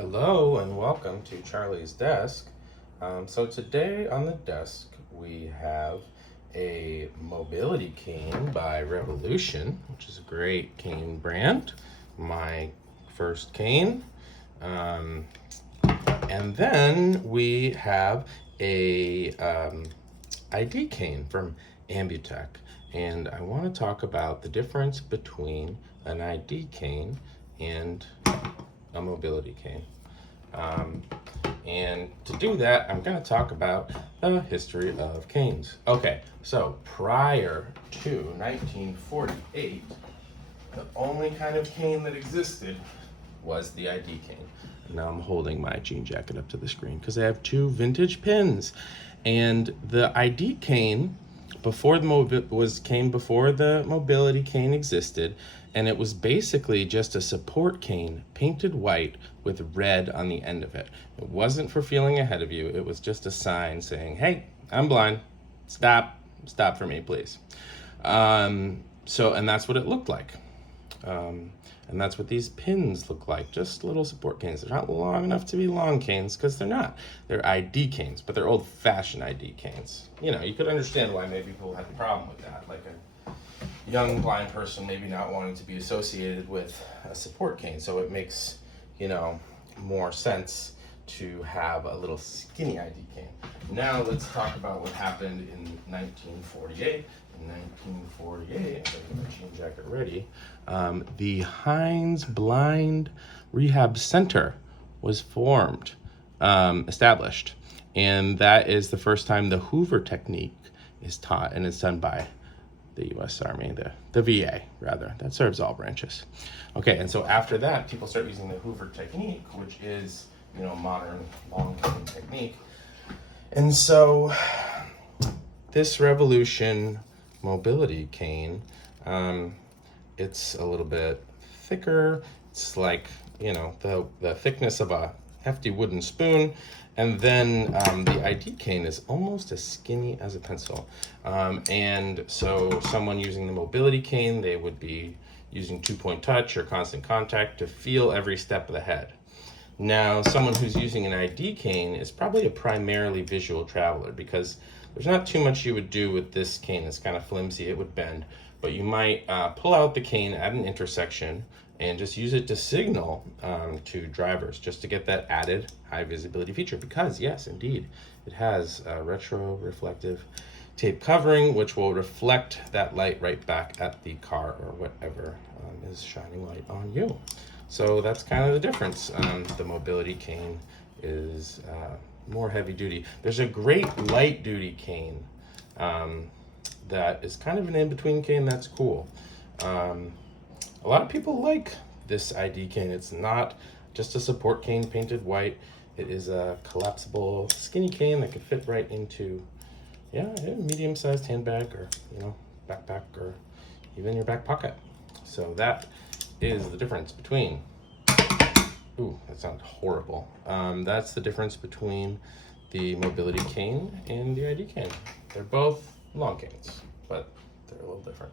Hello and welcome to Charlie's Desk. So today on the desk we have a mobility cane by Revolution, which is a great cane brand. My first cane. And then we have a ID cane from Ambutech. And I want to talk about the difference between an ID cane and a mobility cane. And to do that, I'm going to talk about the history of canes. Okay, so prior to 1948, the only kind of cane that existed was the ID cane. Now I'm holding my jean jacket up to the screen because I have two vintage pins. And the ID cane before the mobility cane existed, and it was basically just a support cane painted white with red on the end of it. It wasn't for feeling ahead of you. It was just a sign saying, "Hey, I'm blind. Stop for me, please." And that's what it looked like. And that's what these pins look like, just little support canes. They're not long enough to be long canes because they're not. They're ID canes, but they're old-fashioned ID canes. You know, you could understand why maybe people had a problem with that, like a young blind person maybe not wanting to be associated with a support cane. So it makes, more sense to have a little skinny ID cane. Now let's talk about what happened in 1948. In 1948, I'm getting my jean jacket ready, the Heinz Blind Rehab Center was established. And that is the first time the Hoover technique is taught, and it's done by the U.S. Army, the VA, rather. That serves all branches. Okay, and so after that, people start using the Hoover technique, which is, modern long cane technique. And so this Revolution mobility cane, it's a little bit thicker. It's like, the thickness of a hefty wooden spoon. And then the ID cane is almost as skinny as a pencil. And so someone using the mobility cane, they would be using two-point touch or constant contact to feel every step of the head. Now, someone who's using an ID cane is probably a primarily visual traveler because there's not too much you would do with this cane. It's kind of flimsy, it would bend. But you might pull out the cane at an intersection and just use it to signal to drivers, just to get that added high visibility feature. Because yes, indeed, it has a retro-reflective tape covering, which will reflect that light right back at the car or whatever is shining light on you. So that's kind of the difference. The mobility cane is more heavy duty. There's a great light duty cane that is kind of an in-between cane that's cool. A lot of people like this ID cane. It's not just a support cane painted white. It is a collapsible skinny cane that can fit right into a medium-sized handbag or backpack or even your back pocket. So that is the difference between that sounds horrible. That's the difference between the mobility cane and the ID cane. They're both long canes, but they're a little different.